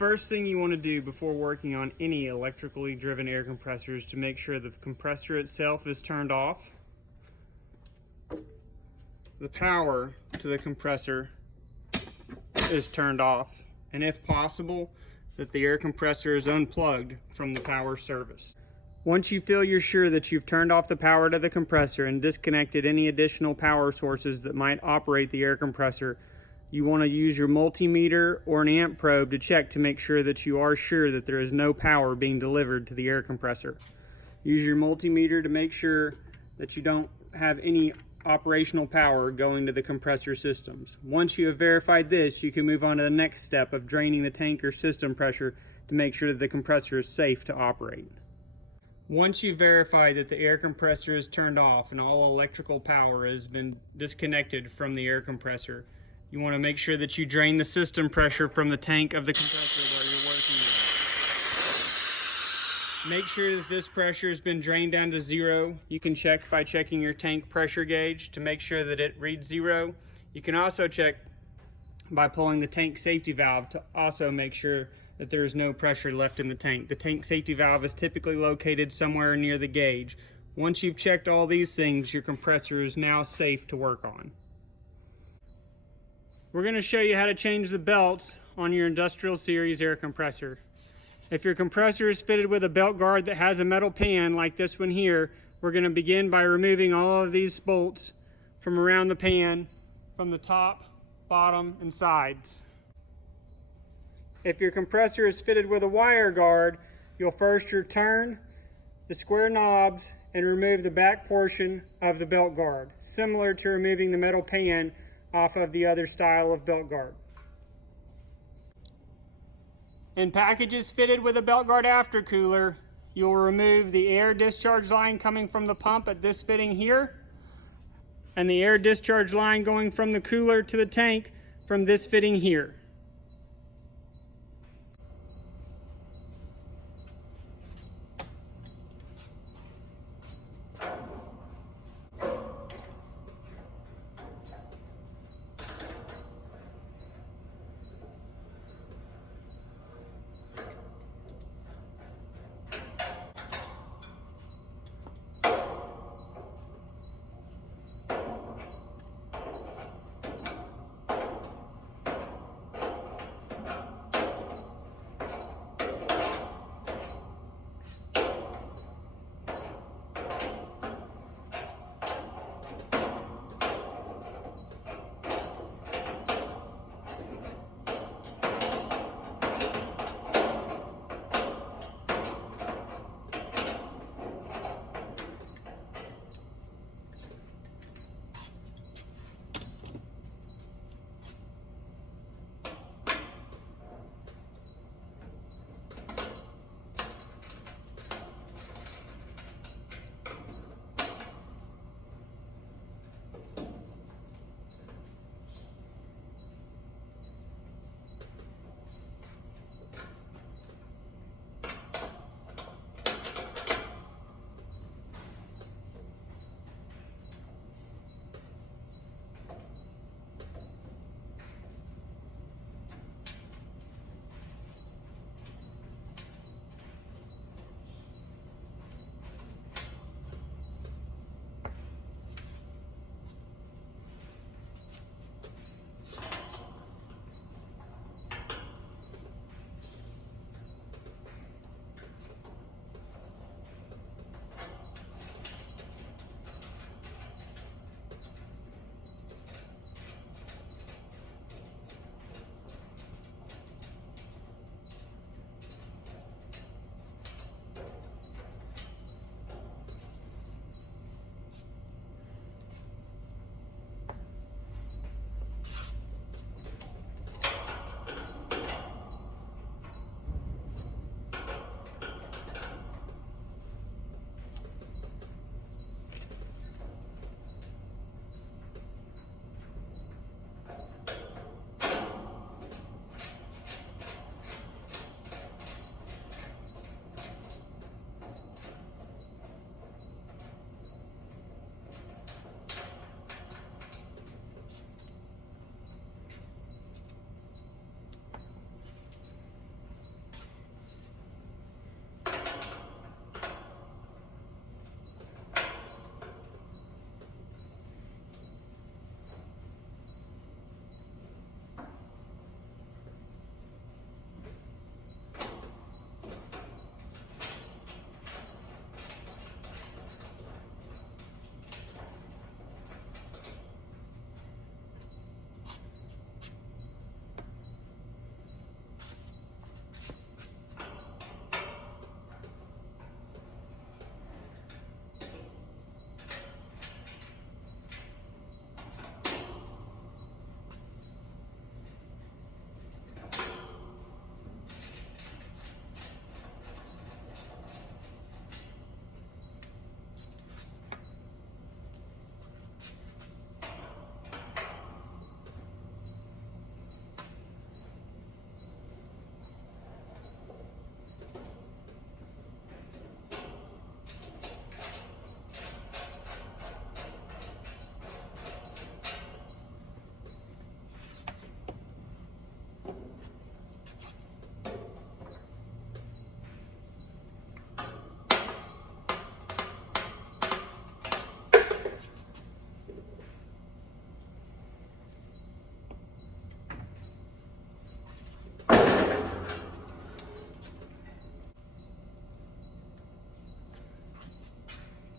first thing you want to do before working on any electrically driven air compressor is to make sure the compressor itself is turned off, the power to the compressor is turned off, and if possible, that the air compressor is unplugged from the power service. Once you feel you're sure that you've turned off the power to the compressor and disconnected any additional power sources that might operate the air compressor, you want to use your multimeter or an amp probe to check to make sure that you are sure that there is no power being delivered to the air compressor. Use your multimeter to make sure that you don't have any operational power going to the compressor systems. Once you have verified this, you can move on to the next step of draining the tank or system pressure to make sure that the compressor is safe to operate. Once you've verified that the air compressor is turned off and all electrical power has been disconnected from the air compressor, you want to make sure that you drain the system pressure from the tank of the compressor where you're working with. Make sure that this pressure has been drained down to zero. You can check by checking your tank pressure gauge to make sure that it reads zero. You can also check by pulling the tank safety valve to also make sure that there is no pressure left in the tank. The tank safety valve is typically located somewhere near the gauge. Once you've checked all these things, your compressor is now safe to work on. We're going to show you how to change the belts on your Industrial Series air compressor. If your compressor is fitted with a belt guard that has a metal pan like this one here, we're going to begin by removing all of these bolts from around the pan, from the top, bottom, and sides. If your compressor is fitted with a wire guard, you'll first turn the square knobs and remove the back portion of the belt guard, similar to removing the metal pan off of the other style of belt guard. In packages fitted with a belt guard aftercooler, you'll remove the air discharge line coming from the pump at this fitting here, and the air discharge line going from the cooler to the tank from this fitting here.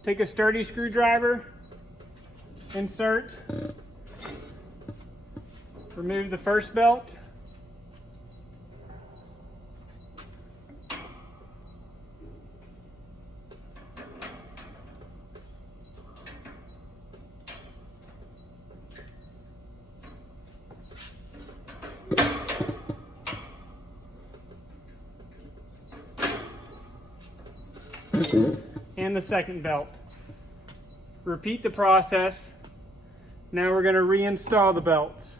take a sturdy screwdriver, insert, remove the first belt, and the second belt. Repeat the process. Now we're going to reinstall the belts.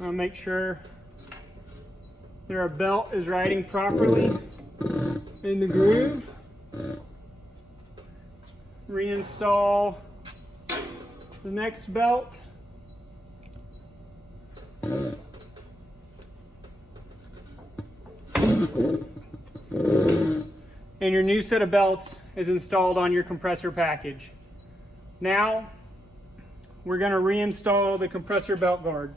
I'll make sure their belt is riding properly in the groove. Reinstall the next belt. And your new set of belts is installed on your compressor package. Now we're going to reinstall the compressor belt guard.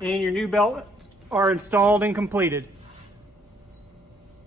and your new belts are installed and completed.